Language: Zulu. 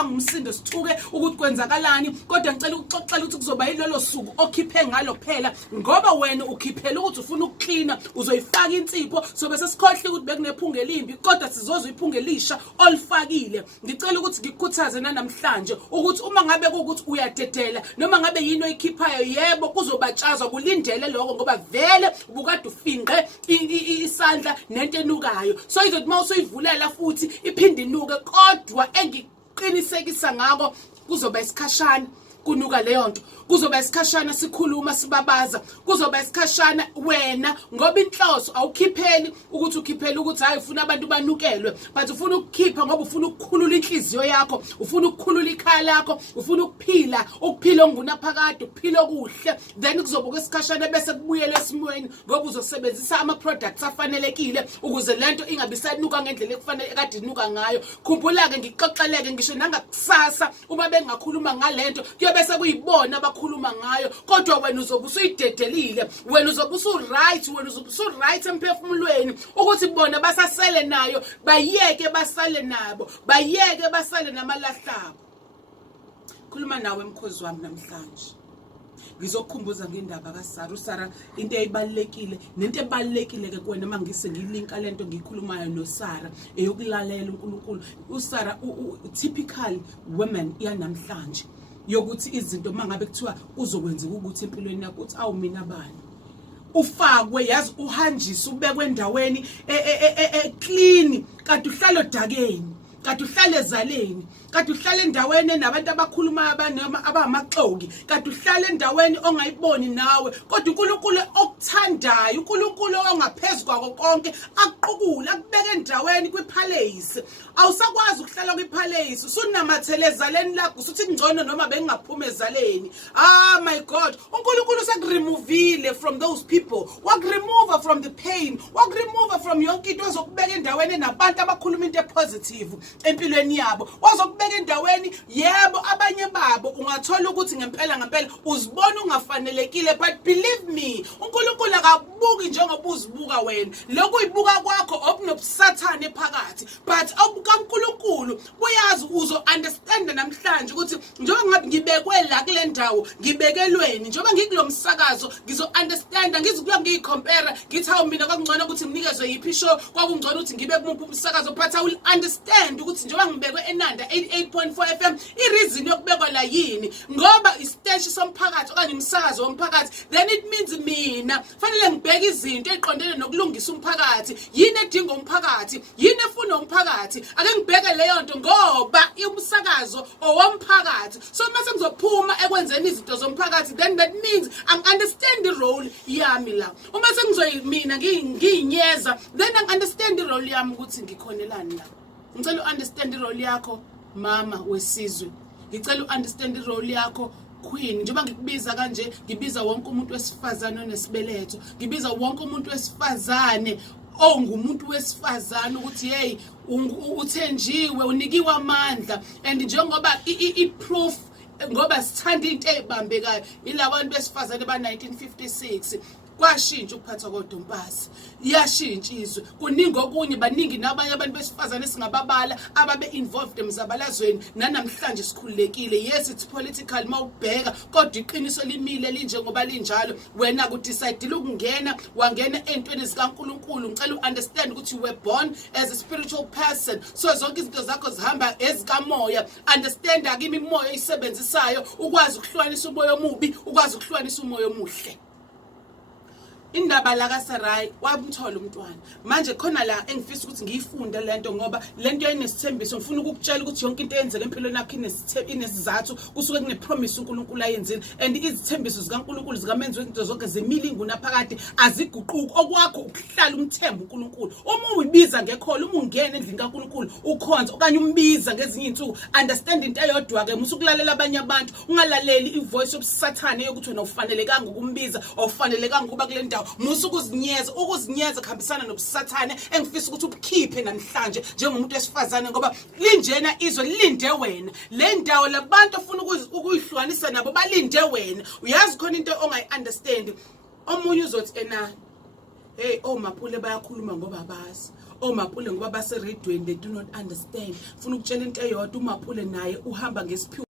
cabanga umsindo sithuke ukuthi kwenzakalani, kodwa ngicela ukuxoxela ukuthi kuzoba yilolo suku okhiphe ngalo phela, ngoba wena ukhiphela ukuthi ufuna ukuklina, uzoyifaka insipho, sobe sesikhohle ukuthi bekunephunga elimbi, kodwa sizoza iphunga elisha olifakile. Ngicela ukuthi ngikukhuthaze namhlanje ukuthi uma ngabe ukuthi uyadedela noma ngabe yini oyikhiphayo, yebo kuzobatshazwa, kulindele lokho ngoba vele ubukade ufinqe isandla nento enukayo. So izothi uma usuyivulela futhi iphinde inuke, kodwa engiqinisekisa ngako kuzoba isikhashana kunuka leyo nto, kuzoba isikhashana sikhuluma sibabaza, kuzoba isikhashana wena ngoba inhloso awukhipheli ukuthi ukhiphela ukuthi hayi ufuna abantu banukelwe, but ufuna ukukhipha ngoba ufuna ukukhulula inhliziyo yakho, ufuna ukukhulula ikhaya lakho, ufuna ukuphila ongunaphakade, ukuphila okuhle. Then kuzoba kwesikhashana bese kubuyele esimweni ngoba uzosebenzisa ama products afanelekile ukuze lento ingabe isanuka ngendlela ekufanele kade inuka ngayo. Khumbula ke ngixoxeleke ngisho nangakusasa uma bengakhuluma ngalento bese kuyibona abakhuluma ngayo, kodwa wena uzobe usuyidedelile, wena uzobe usu-right emphefumulweni ukuthi bona basasele nayo, bayeke basale nabo, bayeke basale namalahlabo. Khuluma nawe mkhozi wami namhlanje. Ngizokukhumbuza ngendaba kaSara. uSara into eyibalekile nento ebalekile ke kuwena mangise ngilinka lento ngikhulumayo noSara eyokulalela uNkulunkulu. uSara typical women yanamhlanje yokuthi izinto mangabe kuthiwa uzokwenzeka ukuthi empilweni yakho uthi awu mina bani ufakwe, yazi uhanjiswe, ubekwe endaweni clean, kanti uhlala odakeni, kanti uhlala ezaleni, kanti uhlala endaweni nabantu abakhuluma abanoma abamaxoki, kanti uhlala endaweni ongayiboni nawe, kodwa uNkulunkulu okuthandayo, uNkulunkulu ongaphezulu kwako konke akuqukula akubeka endaweni kwipalace. Awusakwazi ukuhlala kwipalace, usunamathele ezaleni lakho usuthi ngcono noma bengingaphuma ezaleni. Ah my God, uNkulunkulu sekuremove from those people, wakuremove from the pain, wakuremove from yonke into ezokubeka endaweni nabantu abakhuluma into positive empilweni yabo, wazokubeka endaweni. Yebo abanye babo ungathola ukuthi ngempela uzibona ungafanelekile, but believe me uNkulunkulu akabuki njengoba uzibuka wena. Lokhu uyibuka kwakho okunobusathane phakathi, but uNkulunkulu uyazi, uzo understand namhlanje ukuthi njengoba ngabe ngibekwe la kule ndawo ngibekelweni, njengoba ngikulo msakazo ngizo understand, ngizikulo ngiyicompare ngithi hawu mina kwakungcono ukuthi nginikezwe yiphi show, kwakungcono ukuthi ngibe kumuphi umsakazo, but I will understand ukuthi njengoba ngibekwe eNanda 88.4 FM ireason yokubekwa la yini, ngoba isiteshi somphakathi okanye umsakazo womphakathi, then it means mina fanele ngibheke izinto eziqondene nokulungisa umphakathi, yini edinga umphakathi, yini efuna umphakathi, ake ngibheke leyo nto ngoba umsakazo owomphakathi. So mase ngizophuma ekwenzeni izinto zomphakathi, then that means I understand the role yami la. Uma sengizoyimina ngiyinyeza, then I understand the role yami ukuthi ngikhonelani la. Ngicela u-understand i-role yakho mama wesizwe, ngicela u-understand i-role yakho queen. Njengoba ngikubiza kanje, ngibiza wonke umuntu wesifazane onesibelezo, ngibiza wonke umuntu wesifazane ongumuntu wesifazane ukuthi hey uthenjiwe, unikiwe amandla. And njengoba i-proof ngoba sithanda into ezibambekayo ilabantu besifazane ba-1956 kwashintsha ukuphathwa koDompasi, iyashintsha izwe, kuningi okunye, baningi nabanye abantu besifazane singababala ababe involved emzabalazweni. Nanamhlanje sikhululekile, yes it's political mawubheka, kodwa iqiniso limile linjengoba linjalo. Wena kudecide ukungena, wangena entweni zikaNkulunkulu. Ngicela u-understand ukuthi you were born as a spiritual person, so zonke izinto zakho zihamba ezikamoya. Understand akimi imoya isebenzisayo ukwazi ukuhlukanisa umoya omubi, ukwazi ukuhlukanisa umoya omuhle. Indaba la kaSarai wamthola umntwana. Manje khona la engifisa ukuthi ngiyifunda lento ngoba lento yenesithembiso, ngifuna ukukutshela ukuthi yonke into eyenzeka empilweni yakho inesizathu, kusuke kunepromise uNkulunkulu ayenzile, and izithembiso zikaNkulunkulu zikamenzi into zonke zemilingu naphakade aziguquki. Okwakho ukuhlala umthemba uNkulunkulu. Uma uyibiza ngekholo, uma ungena endlini kaNkulunkulu ukhonza okanye umbiza ngezinye insuku, understand into eyodwa ke, musukulalela abanye abantu, ungalaleli ivoice yobusathane yokuthi wena ufanelekanga ukumbiza, awufanelekanga ukuba kule ndawo. Musukuzinyeza, ukuzinyeza kuhambisana nobusathane engifisa ukuthi ubukhiphe namhlanje njengomuntu wesifazane, ngoba linjena izwe linde wena. Le ndawo labantu ofuna ukuyihlukanisa nabo balinde wena. Uyazi khona into ongayi-understand. Omunye uzothi ena hey oMaphule bayakhuluma ngoba bazi, oMapule ngoba baseredweni they do not understand. Ufuna ukutshela into eyodwa, uMapule naye uhamba ngesiphiwo